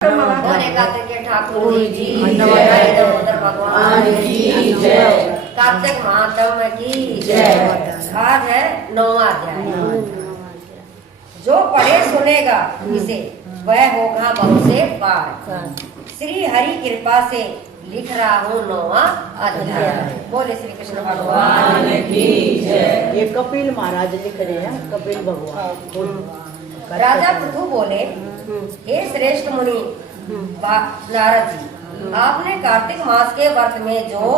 बोले कार्तिक के ठाकुर जी जय, दामोदर भगवान की जय, कार्तिक महात्म की जय। आज है 9वां अध्याय। जो पढ़े सुनेगा इसे वह होगा बहुत से पार। श्री हरि कृपा से लिख रहा हूँ 9वां अध्याय। बोले श्री कृष्ण भगवान की जय। ये कपिल महाराज लिख रहे हैं, कपिल भगवान। राजा पृथु बोले, हे श्रेष्ठ मुनि नारद जी, आपने कार्तिक मास के व्रत में जो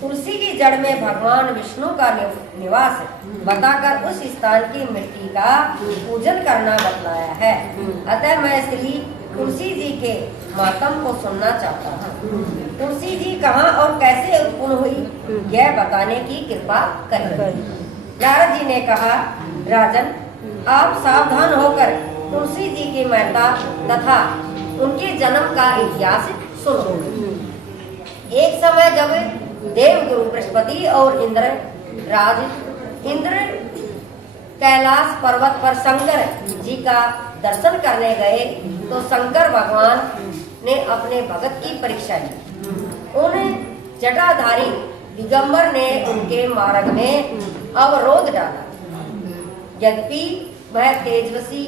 तुलसी की जड़ में भगवान विष्णु का निवास बताकर उस स्थान की मिट्टी का पूजन करना बतलाया है। अतः मैं श्री तुलसी जी के मातम को सुनना चाहता हूँ। तुलसी जी कहाँ और कैसे उत्पन्न हुई यह बताने की कृपा करें। नारद जी ने कहा, राजन, आप सावधान होकर तुलसी जी की महत्ता तथा उनके जन्म का इतिहास सुनो। एक समय जब देव गुरु बृहस्पति और इंद्र कैलाश पर्वत पर शंकर जी का दर्शन करने गए तो शंकर भगवान ने अपने भगत की परीक्षा ली। उन जटाधारी दिगंबर ने उनके मार्ग में अवरोध डाला। यद्यपि वह तेजस्वी,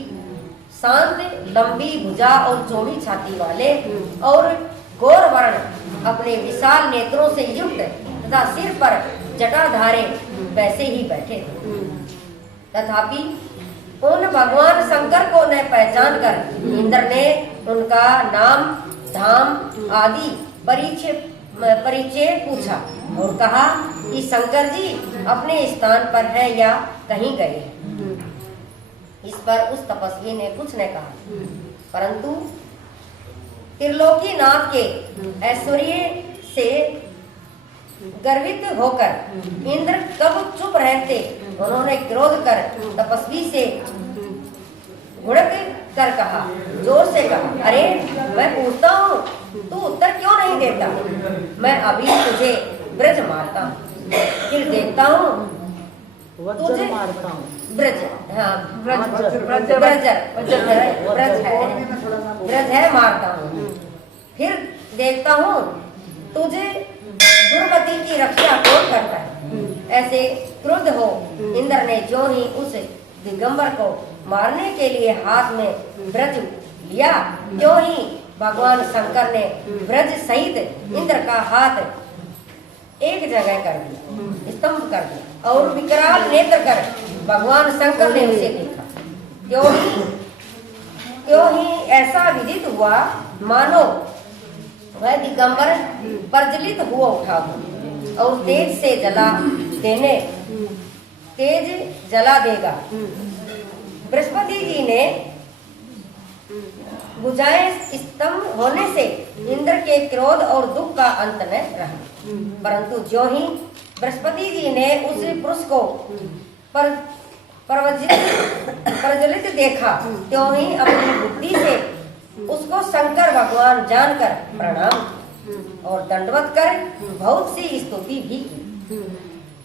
शांत, लंबी भुजा और चौड़ी छाती वाले और गौर वर्ण अपने विशाल नेत्रों से युक्त तथा सिर पर जटाधारे वैसे ही बैठे थे। तथापि उन भगवान शंकर को न पहचान कर इंद्र ने उनका नाम, धाम आदि परिचय पूछा और कहा कि शंकर जी अपने स्थान पर है या कहीं गए। इस पर उस तपस्वी ने कुछ न कहा, परंतु त्रिलोकीनाथ के ऐश्वर्य से गर्वित होकर इंद्र कब चुप रहते, उन्होंने क्रोध कर तपस्वी से घुड़क कर कहा, जोर से कहा, अरे मैं पूछता हूँ, तू उत्तर क्यों नहीं देता? मैं अभी तुझे ब्रज मारता हूँ, फिर देखता हूँ तुझे मारता हूँ। ब्रज, हाँ ब्रज है मारता हूँ, फिर देखता हूँ तुझे दुर्गति की रक्षा कौन करता है। ऐसे क्रुद्ध हो इंद्र ने जो ही उस दिगंबर को मारने के लिए हाथ में ब्रज लिया, जो ही भगवान शंकर ने ब्रज सहित इंद्र का हाथ एक जगह कर दिया, स्तंभ कर दिया और विकराल नेत्र कर भगवान शंकर ने उसे देखा। क्यों ही ऐसा विदित हुआ मानो वह दिगंबर प्रज्वलित हुआ उठा और तेज जला देगा। बृहस्पति जी ने बुझाए स्तंभ होने से इंद्र के क्रोध और दुख का अंत न रहा, परंतु जो ही बृहस्पति जी ने उस पुरुष को प्रज्वलित देखा, त्यों ही अपनी बुद्धि से उसको शंकर भगवान जानकर प्रणाम और दंडवत कर बहुत सी स्तुति भी की।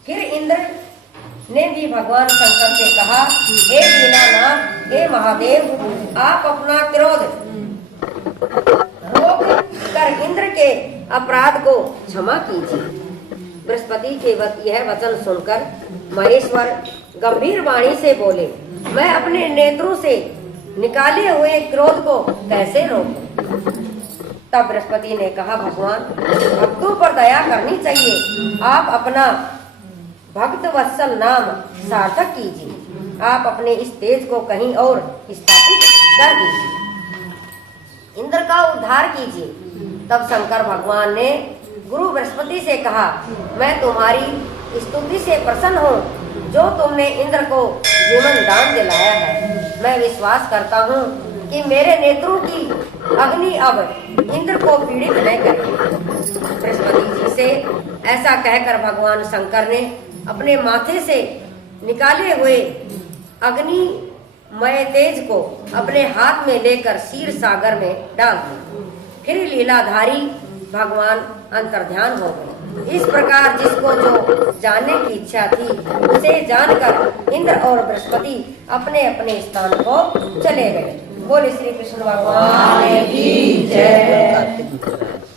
फिर इंद्र ने भी भगवान शंकर से कहा, हे दीनानाथ, हे महादेव, आप अपना क्रोध रोक कर इंद्र के अपराध को क्षमा कीजिए। बृहस्पति के यह वचन सुनकर महेश्वर गंभीर वाणी से बोले, मैं अपने नेत्रों से निकाले हुए क्रोध को कैसे रोकूं? तब बृहस्पति ने कहा, भगवान, भक्तों पर दया करनी चाहिए। आप अपना भक्त वत्सल नाम सार्थक कीजिए। आप अपने इस तेज को कहीं और स्थापित कर दीजिए, इंद्र का उद्धार कीजिए। तब शंकर भगवान ने गुरु बृहस्पति से कहा, मैं तुम्हारी स्तुति से प्रसन्न हूँ जो तुमने इंद्र को जीवन दान दिलाया है। मैं विश्वास करता हूँ कि मेरे नेत्रों की अग्नि अब इंद्र को पीड़ित न करे। बृहस्पति जी से ऐसा कहकर भगवान शंकर ने अपने माथे से निकाले हुए अग्निमय तेज को अपने हाथ में लेकर क्षीर सागर में डाल दिया। फिर लीलाधारी भगवान अंतर्ध्यान हो गए। इस प्रकार जिसको जो जानने की इच्छा थी उसे जानकर इंद्र और बृहस्पति अपने अपने स्थान को चले गए। बोले श्री कृष्ण भगवान की जय।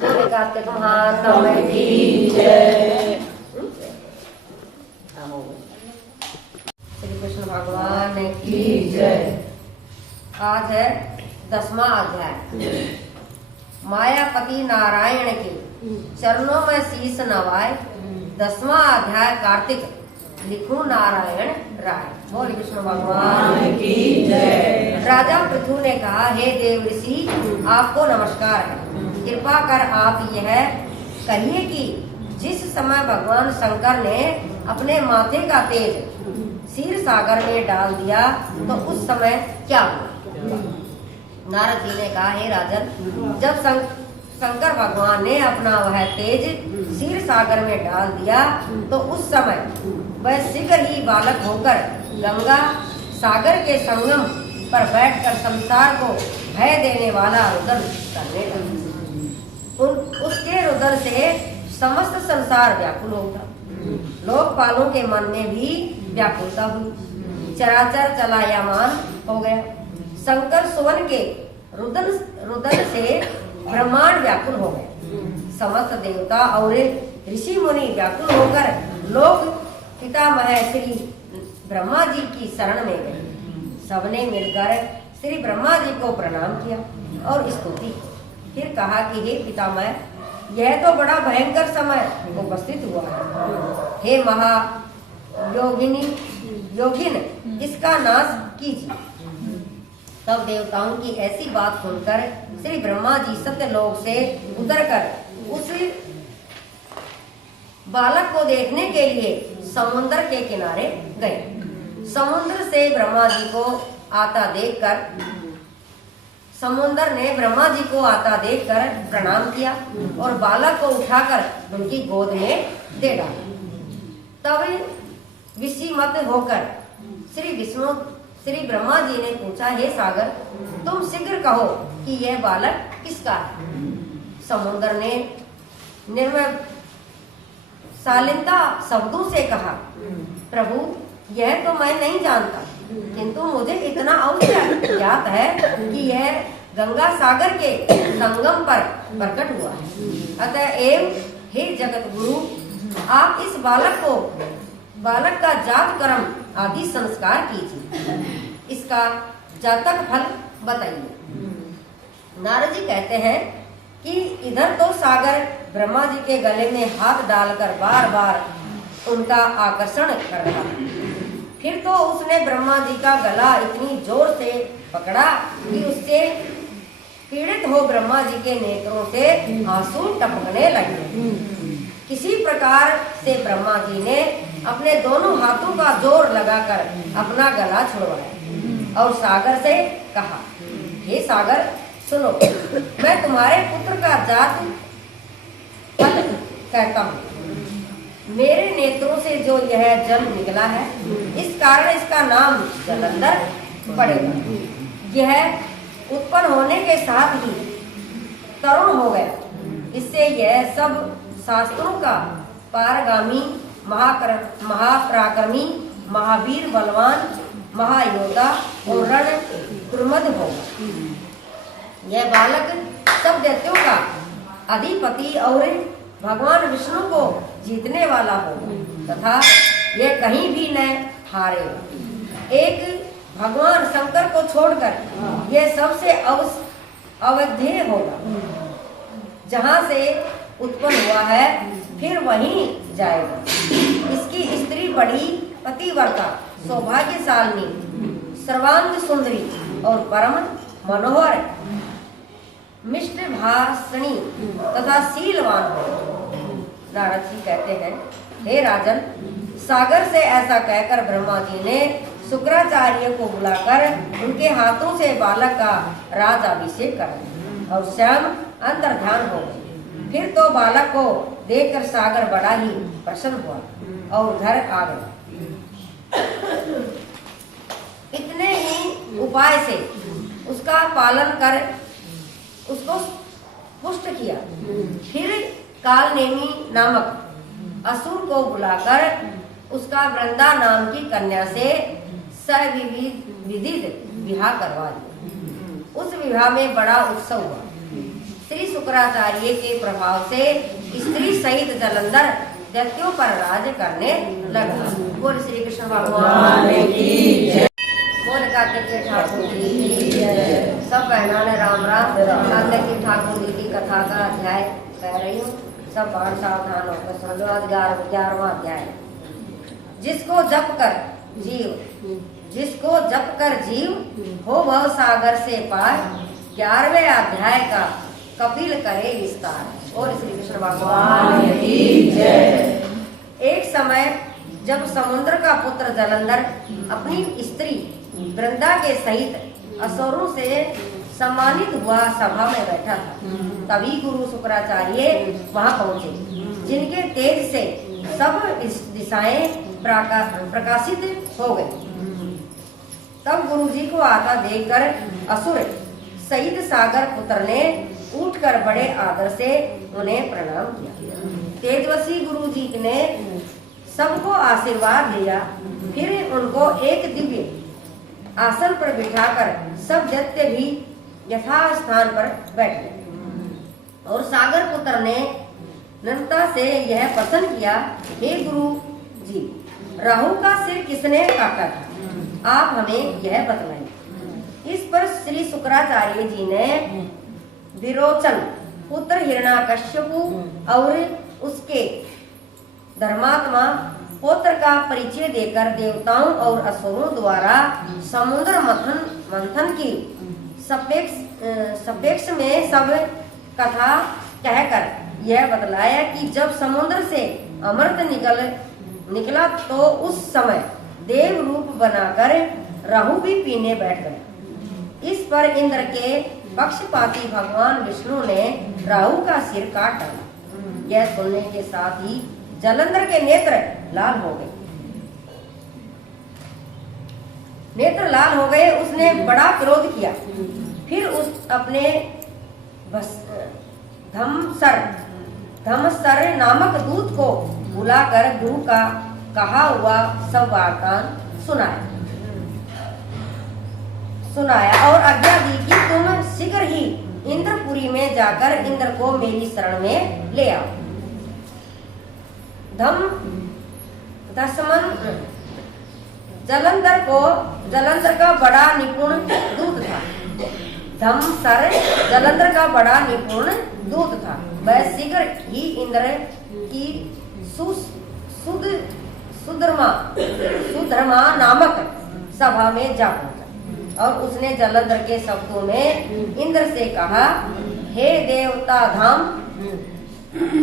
बोले कार्तिक महात्मा की जय। श्री कृष्ण भगवान की जय। आज है 10वां अध्याय। मायापति नारायण के चरणों में शीश नवाए। 10वां अध्याय कार्तिक। लिखूं नारायण राय। बोल कृष्ण भगवान की जय। राजा पृथु ने कहा, हे देव ऋषि, आपको नमस्कार है। कृपा कर आप यह कहिए कि जिस समय भगवान शंकर ने अपने माथे का तेज क्षीर सागर में डाल दिया तो उस समय क्या हुआ। नारद जी ने कहा, हे राजन, जब शंकर भगवान ने अपना वह तेज क्षीर सागर में डाल दिया तो उस समय वह शीघ्र ही बालक होकर गंगा सागर के संगम पर बैठकर संसार को भय देने वाला रुदन करने लगा। उसके रुदन से समस्त संसार व्याकुल होगा। लोकपालों के मन में भी व्याकुलता हुई। चराचर चलायमान हो गया। शंकर सुवन के रुदन से ब्रह्मांड व्याकुल हो गए। समस्त देवता और ऋषि मुनि व्याकुल होकर लोक पितामह श्री ब्रह्मा जी की शरण में गए। सबने मिलकर श्री ब्रह्मा जी को प्रणाम किया और स्तुति। फिर कहा कि हे पितामह, यह तो बड़ा भयंकर समय उपस्थित हुआ है। हे योगिन, इसका नाश कीजिए। तब देवताओं की ऐसी बात सुनकर श्री ब्रह्मा जी सत्यलोक से उतरकर उस बालक को देखने के लिए समुद्र के किनारे गए। समुद्र से ब्रह्मा जी को आता देखकर समुद्र ने ब्रह्मा जी को आता देखकर प्रणाम किया और बालक को उठाकर उनकी गोद में दे डाला। तब विस्मित होकर श्री ब्रह्मा जी ने पूछा, हे सागर, तुम शीघ्र कहो कि यह बालक किसका है। समुद्र ने निर्मल शालीनता शब्दों से कहा, प्रभु, यह तो मैं नहीं जानता, किंतु मुझे इतना अवश्य ज्ञात है कि यह गंगा सागर के संगम पर प्रकट हुआ है। अतएव हे जगत गुरु, आप इस बालक का जात कर्म आदि संस्कार कीजिए। इसका जातक फल बताइए। नारद जी कहते हैं कि इधर तो सागर ब्रह्मा जी के गले में हाथ डालकर बार बार उनका आकर्षण कर रहा। फिर तो उसने ब्रह्मा जी का गला इतनी जोर से पकड़ा कि उससे पीड़ित हो ब्रह्मा जी के नेत्रों से आंसू टपकने लगे। किसी प्रकार से ब्रह्मा जी ने अपने दोनों हाथों का जोर लगाकर अपना गला छुड़वाया और सागर से कहा, हे सागर, सुनो, मैं तुम्हारे पुत्र का जात फल कहता हूँ। मेरे नेत्रों से जो यह जल निकला है, इस कारण इसका नाम जलंधर पड़ेगा। यह उत्पन्न होने के साथ ही तरुण हो गया। इससे यह सब शास्त्रों का पारगामी, महापराक्रमी, महावीर, बलवान, महायोद्धा और रण दुर्मद होगा। यह बालक सब दैत्यों का अधिपति और भगवान विष्णु को जीतने वाला होगा तथा यह कहीं भी न हारेगा। एक भगवान शंकर को छोड़कर यह सबसे अवध्येय होगा। जहाँ से उत्पन्न हुआ है फिर वहीं जाएगा। इसकी स्त्री बड़ी पतिव्रता, सौभाग्यशालिनी, सर्वांग सुंदरी और परम मनोहर, मिष्ट भाषणी तथा शीलवान हो। नारद जी कहते हैं, हे राजन, सागर से ऐसा कहकर ब्रह्मा जी ने शुक्राचार्य को बुलाकर उनके हाथों से बालक का राजाभिषेक कर और स्वयं अंतर्ध्यान हो गए। फिर तो बालक को देखकर सागर बड़ा ही प्रसन्न हुआ और घर आ गया। इतने ही उपाय से उसका पालन कर उसको पुष्ट किया। फिर कालनेमी नामक असुर को बुलाकर उसका वृंदा नाम की कन्या से सविदित विवाह करवा दिया। उस विवाह में बड़ा उत्सव हुआ। श्री शुक्राचार्य के प्रभाव से स्त्री सहित जलंधर दैत्यों पर राज करने लगा। बोल श्री कृष्ण भगवान की जय। बोल कार्तिक के ठाकुर की जय। सब बहनों ने राम राम। कार्तिक की ठाकुर जी की कथा का अध्याय कह रही हूँ, सब बाढ़ सावधान होकर समझो। 11वां अध्याय। जिसको जप कर जीव हो भव सागर से पार, 11वें अध्याय का कपिल करे विस्तार। और श्री कृष्ण भगवान की जय। एक समय जब समुद्र का पुत्र जलंधर अपनी स्त्री वृंदा के सहित असुरों से सम्मानित हुआ सभा में बैठा था, तभी गुरु शुक्राचार्य वहां पहुंचे, जिनके तेज से सब दिशाएं प्रकाशित हो गई। तब गुरु जी को आता देखकर असुर सहित सागर पुत्र ने उठकर बड़े आदर से उन्हें प्रणाम किया। तेजस्वी गुरु जी ने सबको आशीर्वाद दिया, फिर उनको एक दिव्य आसन पर बिठाकर सब दैत्य भी यथा स्थान पर बैठ गए। और सागर पुत्र ने नम्रता से यह प्रश्न किया, हे गुरु जी, राहु का सिर किसने काटा था? आप हमें यह बतलाएं। इस पर श्री शुक्राचार्य जी ने विरोचन पुत्र हिरण्याकश्यपु और उसके धर्मात्मा पुत्र का परिचय देकर देवताओं और असुरों द्वारा समुद्र मंथन की सापेक्ष में सब कथा कहकर यह बतलाया कि जब समुद्र से अमृत निकला तो उस समय देव रूप बनाकर राहु भी पीने बैठ गए। इस पर इंद्र के पक्षपाती भगवान विष्णु ने राहु का सिर काट डाला। यह सुनने के साथ ही जलंधर के नेत्र लाल हो गए। उसने बड़ा क्रोध किया। फिर उस अपने धमसर नामक दूत को बुलाकर गुरु का कहा हुआ सब वार्तान सुनाया और आज्ञा दी कि तुम शीघ्र ही इंद्रपुरी में जाकर इंद्र को मेरी शरण में ले आओ। जलंधर का बड़ा निपुण दूत था। धमसर जलंधर का बड़ा निपुण दूत था। वह शीघ्र ही इंद्र की सुधर्मा नामक सभा में जा पहुंचा और उसने जलंधर के शब्दों में इंद्र से कहा, हे देवता धाम,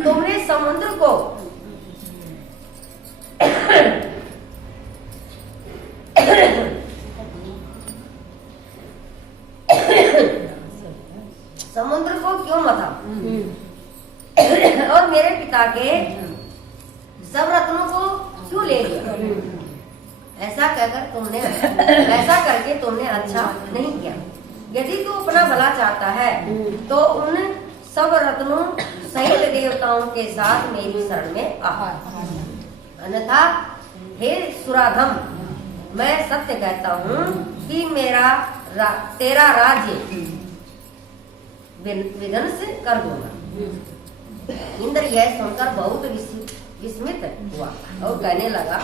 तुमने समुद्र को क्यों मथा और मेरे पिता के सब रत्नों को क्यों ले लिया? ऐसा करके तुमने अच्छा नहीं किया। यदि तू अपना भला चाहता है तो उन सब रत्नों सहित देवताओं के साथ मेरी शरण में आ, अन्यथा हे सुराधम, मैं सत्य कहता हूँ कि तेरा राज्य विध्वंस कर दूंगा। इंद्र यह सुनकर बहुत विस्मित हुआ और कहने लगा,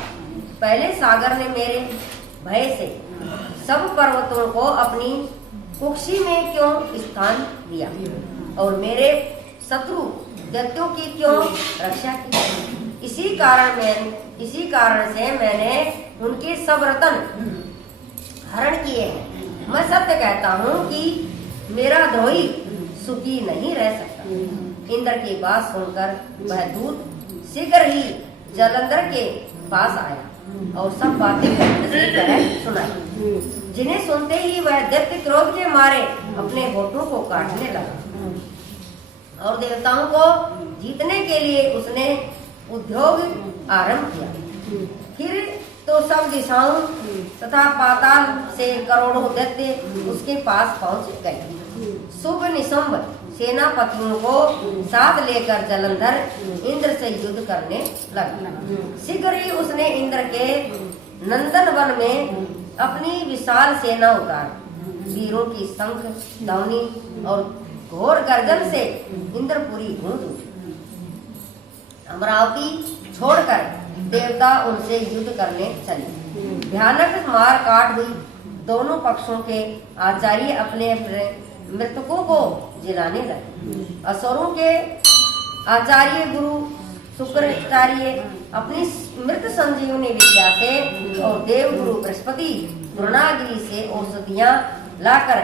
पहले सागर ने मेरे भय से सब पर्वतों को अपनी कुक्षी में क्यों स्थान दिया और मेरे शत्रु दैत्यों की क्यों रक्षा की? इसी कारण से मैंने उनके सब रत्न हरण किए हैं। मैं सत्य कहता हूँ कि मेरा द्रोही सुखी नहीं रह सकता। इंद्र की बात सुनकर वह दूत शीघ्र ही जलंधर के पास आया और सब बातें सुनाई, जिन्हें सुनते ही वह दैत्य क्रोध के मारे अपने होठों को काटने लगा और देवताओं को जीतने के लिए उसने उद्योग आरंभ किया। फिर तो सब दिशाओं तथा पाताल से करोड़ों दैत्य उसके पास पहुंच गए। शुभ निशंब सेनापतियों को साथ लेकर जलंधर इंद्र से युद्ध करने लगा। शीघ्र ही उसने इंद्र के नंदन वन में अपनी विशाल सेना उतारी। वीरों की शंख ध्वनि और घोर गर्जन से इंद्रपुरी गूंज उठी। अमरावती छोड़कर देवता उनसे युद्ध करने चले। भयानक मार काट हुई। दोनों पक्षों के आचार्य अपने अपने मृतकों को जिलाने लगे। असुरों के आचार्य गुरु शुक्राचार्य अपनी मृत संजीवनी विद्या से और देव गुरु बृहस्पति द्रोणागिरी से औषधियां लाकर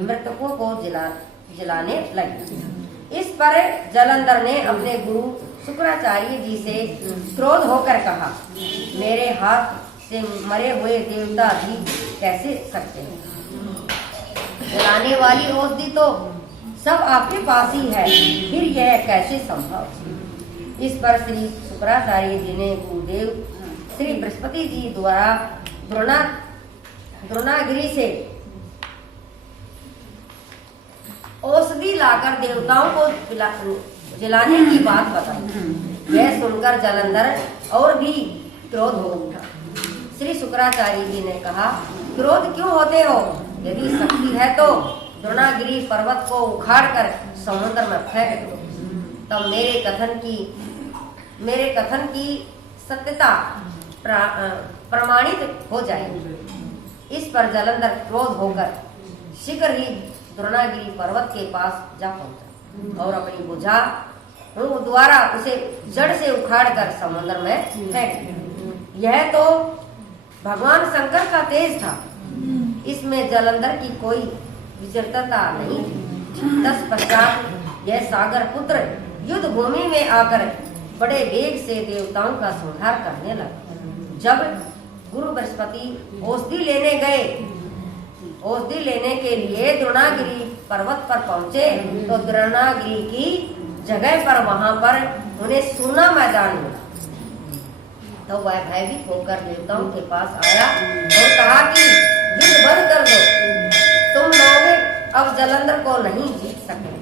मृतकों को जलाने लगे। इस पर जालंधर ने अपने गुरु शुक्राचार्य जी से क्रोध होकर कहा, मेरे हाथ से मरे हुए देवता भी कैसे सकते हैं? जलाने वाली औषधि तो सब आपके पास ही है, फिर यह कैसे संभव? इस पर श्री शुक्राचार्य जी ने गुरुदेव श्री बृहस्पति जी द्वारा द्रोणागिरी से औषधि लाकर देवताओं को जलाने की बात बताई। यह सुनकर जालंधर और भी क्रोध हो उठा। श्री शुक्राचार्य जी ने कहा, क्रोध क्यों होते हो? यदि शक्ति है तो द्रोणागिरी पर्वत को उखाड़कर समुद्र में फेंक दो, तब मेरे कथन की सत्यता प्रमाणित हो जाएगी। इस पर जालंधर क्रोध होकर शीघ्र ही द्रोणागिरी पर्वत के पास जा पहुंचा और अपनी भुजा द्वारा उसे जड़ से उखाड़कर समुद्र में फेंक दिया। यह तो भगवान शंकर का तेज था, इसमें जालंधर की कोई विचित्रता नहीं थी। तत्पश्चात यह सागर पुत्र युद्ध भूमि में आकर बड़े वेग से देवताओं का संहार करने लगा। जब गुरु बृहस्पति औषधि लेने गए, औषधि लेने के लिए द्रोणागिरी पर्वत पर पहुंचे तो द्रोणागिरी की जगह पर वहां पर उन्हें सूना मैदान मिला। तो वह भयभीत होकर देवताओं के पास आया और कहा कि युद्ध बंद कर दो, तुम लोग अब जालंधर को नहीं जीत सके।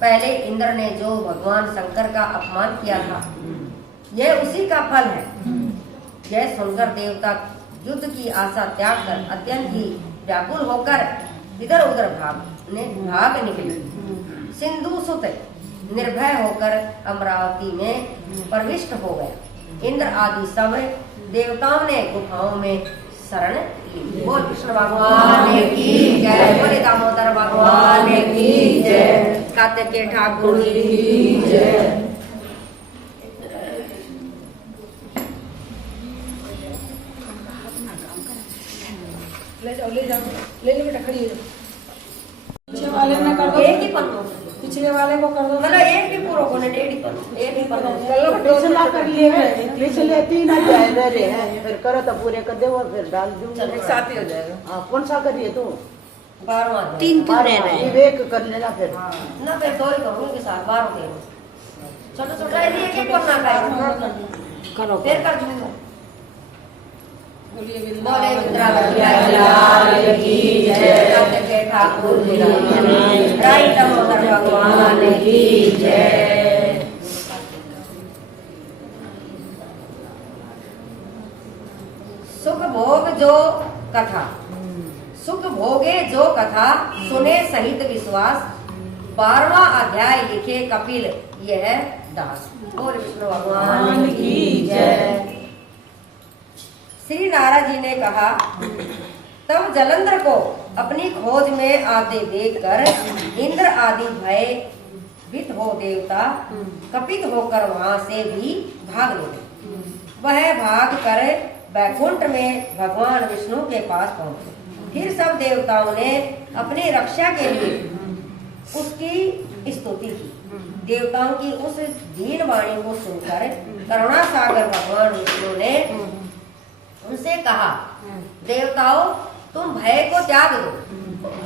पहले इंद्र ने जो भगवान शंकर का अपमान किया था, यह उसी का फल है। यह सुनकर देवता युद्ध की आशा त्याग कर अत्यंत ही व्याकुल होकर इधर उधर भाग निकले। सिंधु सुत निर्भय होकर अमरावती में प्रविष्ट हो गया। इंद्र आदि सब देवताओं ने गुफाओं में शरण ली। बोल कृष्ण भगवान की जय, बोले दामोदर भगवान की जय, कार्तिकेय ठाकुर की जय। ले जाओ ले लो बेटा, खड़ी हो जाओ। पीछे वाले ने कर दो, एक ही पन्नों, पिछले वाले को कर दो, मतलब एक ही पूरा को नहीं, डेढ़ ही पन्नों, एक ही पन्नों। चलो पिछला कर लिए, पिछले 3 अध्याय रहे हैं, फिर करो तो पूरे कर दे और फिर डाल दूंगा, एक साथ ही हो जाएगा। हाँ, कौन सा करिए तू? 12वां 3 क्यों रह रहे हैं? विवेक कर लेना फिर। ना फिर 2 ही करूँगी के साथ 12 के छोटा छोटा एक एक पन्ना करो फिर कर दूंगा। बोलिए बोले इंद्रावती लाल की जय, कार्तिकेय ठाकुर जी की जय, राई दामोदर भगवान की जय। सुख भोग जो कथा, सुख भोगे जो कथा, सुने सहित विश्वास, 12वां अध्याय लिखे कपिल यह दास। बोल विष्णु भगवान की जय। श्री नारद जी ने कहा, तब जालंधर को अपनी खोज में आते देखकर इंद्र आदि भयभीत हो देवता कपित होकर वहां से भी भाग निकले। वह भाग कर वैकुंठ में भगवान विष्णु के पास पहुंचे। फिर सब देवताओं ने अपनी रक्षा के लिए उसकी स्तुति की। देवताओं की उस दीन वाणी को सुनकर करुणा सागर भगवान विष्णु ने उनसे कहा, देवताओं तुम भय को त्याग दो,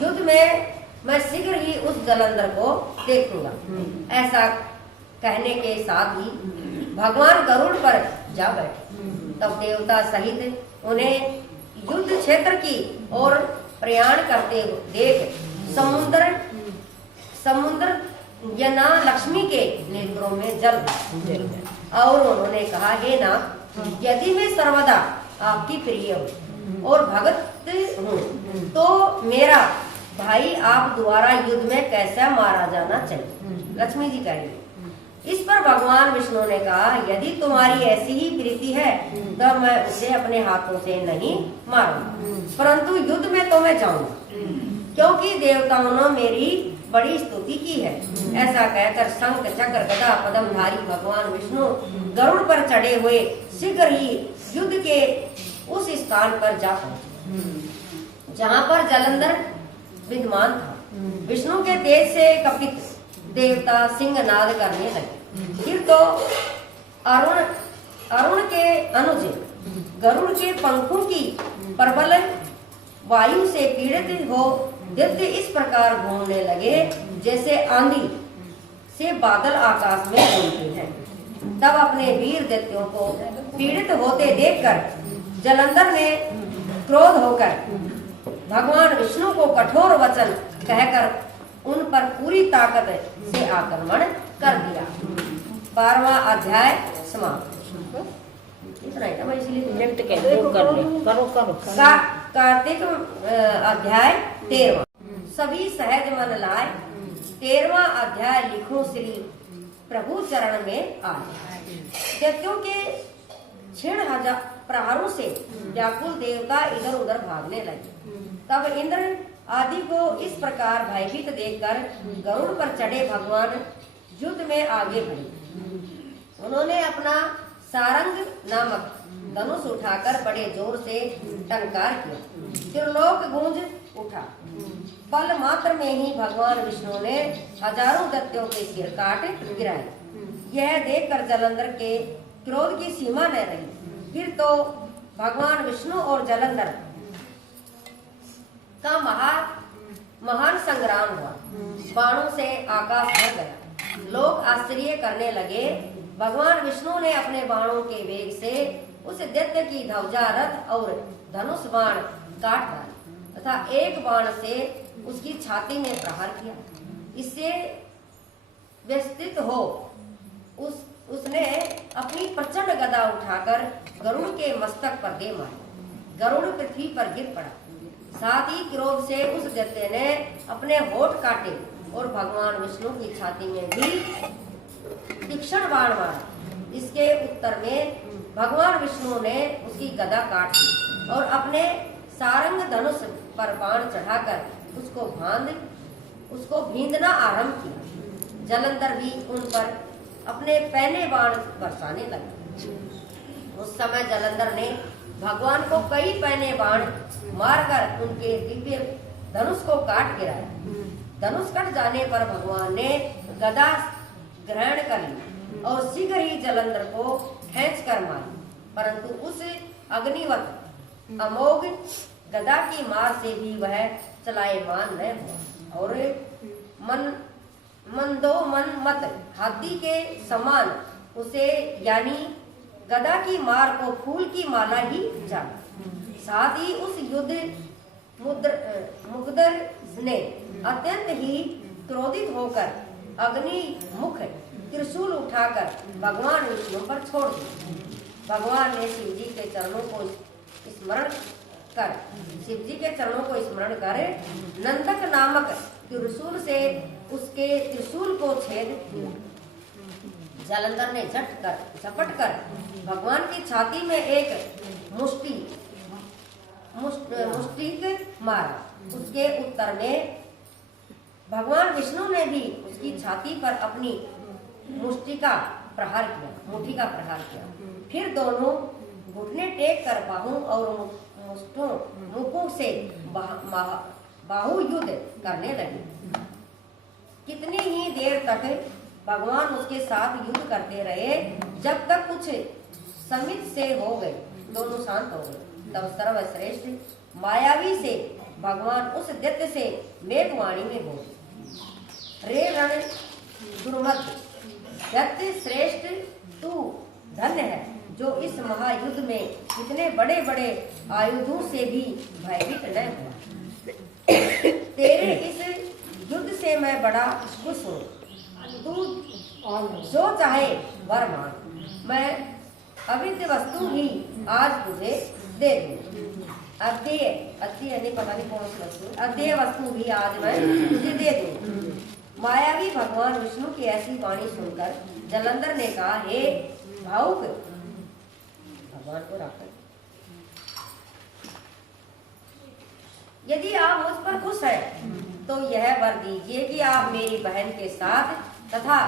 युद्ध में मैं शीघ्र ही उस जालंधर को देखूंगा। ऐसा कहने के साथ ही भगवान गरुड़ पर जा बैठे। तब देवता सहित उन्हें युद्ध क्षेत्र की ओर प्रयाण करते देख समुद्र यना लक्ष्मी के नेत्रों में जल गया और उन्होंने कहा, हे नाथ, यदि मैं सर्वदा आपकी प्रिय हूँ और भगत हूँ, तो मेरा भाई आप द्वारा युद्ध में कैसे मारा जाना चाहिए। लक्ष्मी जी कह रही है। इस पर भगवान विष्णु ने कहा, यदि तुम्हारी ऐसी ही प्रीति है तो मैं उसे अपने हाथों से नहीं मारूंगा, परंतु युद्ध में तो मैं जाऊंगा, क्योंकि देवताओं ने मेरी बड़ी स्तुति की है। ऐसा कहकर शंख चक्र गदा पद्मधारी भगवान विष्णु गरुड़ पर चढ़े हुए शीघ्र ही युद्ध के उस स्थान पर जा पहुंचे जहाँ पर जालंधर विद्यमान था। विष्णु के तेज से कपित देवता सिंह नाद करने लगे। फिर तो अरुण के अनुज गरुड़ के पंखों की प्रबल वायु से पीड़ित हो दैत्य इस प्रकार घूमने लगे जैसे आंधी से बादल आकाश में घूमते हैं। तब अपने वीर दैत्यों को पीड़ित होते देखकर जालंधर ने क्रोध होकर भगवान विष्णु को कठोर वचन कहकर उन पर पूरी ताकत से आक्रमण कर दिया। 12वां अध्याय समाप्त। इतना ही था, मैं इसलिए कार्तिक अध्याय 13वां। सभी सहज मन लाए 13वां अध्याय लिखो श्री प्रभु चरण में आए। दैत्यों के क्षीण हजार प्रहारों से व्याकुल देवता इधर उधर भागने लगे। तब इंद्र आदि को इस प्रकार भयभीत देखकर गरुड़ पर चढ़े भगवान युद्ध में आगे बढ़े। उन्होंने अपना सारंग नामक धनुष उठाकर बड़े जोर से टंकार किया। त्रिलोक गूंज उठा। पल मात्र में ही भगवान विष्णु ने हजारों दैत्यों के सिर काट गिराए। यह देखकर जालंधर के क्रोध की सीमा न रही। फिर तो भगवान विष्णु और जालंधर का महान संग्राम हुआ। बाणों से आकाश भर गया। लोग आश्चर्य करने लगे। भगवान विष्णु ने अपने बाणों के वेग से उस दैत्य की ध्वजा रथ और धनुष बाण काट डाले तथा एक बाण से उसकी छाती में प्रहार किया। इससे व्यस्तित हो उसने अपनी प्रचंड गदा उठाकर गरुड़ के मस्तक पर दे मारी। गरुड़ पृथ्वी पर गिर पड़ा। साथ ही क्रोध से उस दैत्य ने अपने होठ काटे और भगवान विष्णु की छाती में भी तीक्ष्ण बाण मारा। इसके उत्तर में भगवान विष्णु ने उसकी गदा काट दी और अपने सारंग धनुष पर बाण चढ़ाकर उसको भींदना आरंभ किया। जालंधर भी उन पर अपने पहने बाण बरसाने लगे। उस समय जालंधर ने भगवान को कई पहने बाण मारकर उनके दिव्य धनुष को काट गिराया। धनुष कट जाने पर भगवान ने गदा ग्रहण कर ली और शीघ्र ही जालंधर को खींच कर मारी, परंतु उस अग्निवत अमोघ गदा की मार से भी वह चलायमान न हुआ और मंदोमन्मत हाथी के समान उसे यानी गदा की मार को फूल की माला ही जाना। साथ ही उस युद्ध मुग्धर ने अत्यंत ही क्रोधित होकर अग्नि मुख त्रिशूल उठाकर भगवान विष्णु पर छोड़ दिया। भगवान ने शिव जी के चरणों को स्मरण कर नंदक नामक त्रिशूल से उसके त्रिशूल को छेद किया। जालंधर ने झपट कर भगवान की छाती में एक मुष्टिक मारा। उसके उत्तर में भगवान विष्णु ने भी उसकी छाती पर अपनी मुट्ठी का प्रहार किया। फिर दोनों घुटने टेक कर बाहु और मुखों से बाहु युद्ध करने लगे। कितनी ही देर तक भगवान उसके साथ युद्ध करते रहे, जब तक कुछ समित से हो गए, दोनों शांत हो गए। तब सर्वश्रेष्ठ मायावी से भगवान उस दैत्य से मेघवाणी में बोले, रे रण दुर्मत दैत्य श्रेष्ठ, तू धन्य है जो इस महायुद्ध में इतने बड़े बड़े आयुधों से भी भयभीत न हुआ। तेरे इस युद्ध से मैं बड़ा खुश हूँ। तू जो चाहे वर मांग, मैं अविद्य वस्तु ही आज तुझे दे दूँ। अध्यय अध्यय नहीं, पता नहीं कौन सी वस्तु, अध्यय वस्तु भी आज मैं तुझे दे दूं। मायावी भगवान विष्णु की ऐसी वाणी सुनकर जलंधर ने कहा, हे भावुक, भगवान को रखकर, यदि आप मुझ पर खुश है तो यह वर दीजिए कि आप मेरी बहन के साथ तथा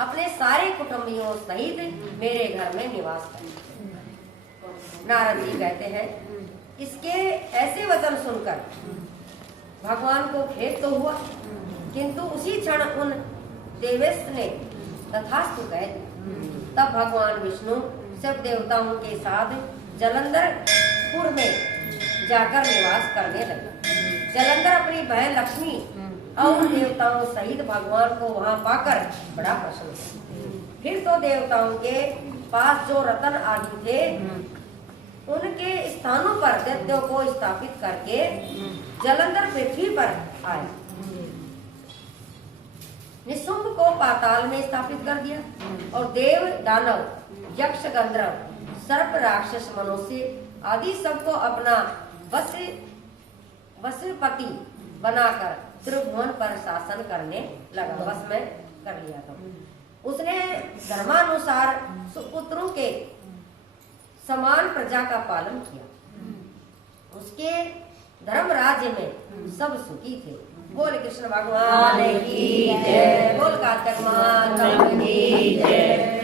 अपने सारे कुटुंबियों सहित मेरे घर में निवास करें। नारद जी कहते हैं, इसके ऐसे वचन सुनकर भगवान को खेद तो हुआ, किंतु उसी क्षण उन देवेश ने तथास्तु कह दिया। तब भगवान विष्णु सब देवताओं के साथ जलंधरपुर में जाकर निवास करने लगे। जलंधर अपनी बहन लक्ष्मी और देवताओं सहित भगवान को वहां पाकर बड़ा प्रसन्न था। फिर तो देवताओं के पास जो रतन आदि थे उनके स्थानों पर दैत्यों को स्थापित करके जलंधर पृथ्वी पर आए। निशुंभ को पाताल में स्थापित कर दिया और देव, दानव, यक्ष, गंधर्व, सर्प, राक्षस, मनुष्य आदि सबको अपना वशपति बनाकर त्रिभुवन पर शासन करने लगा। बस में कर लिया था। उसने धर्मानुसार सुपुत्रों के समान प्रजा का पालन किया। उसके धर्म राज्य में सब सुखी थे। बोल कृष्ण भगवान की जय, बोल कार्तिक माता की जय।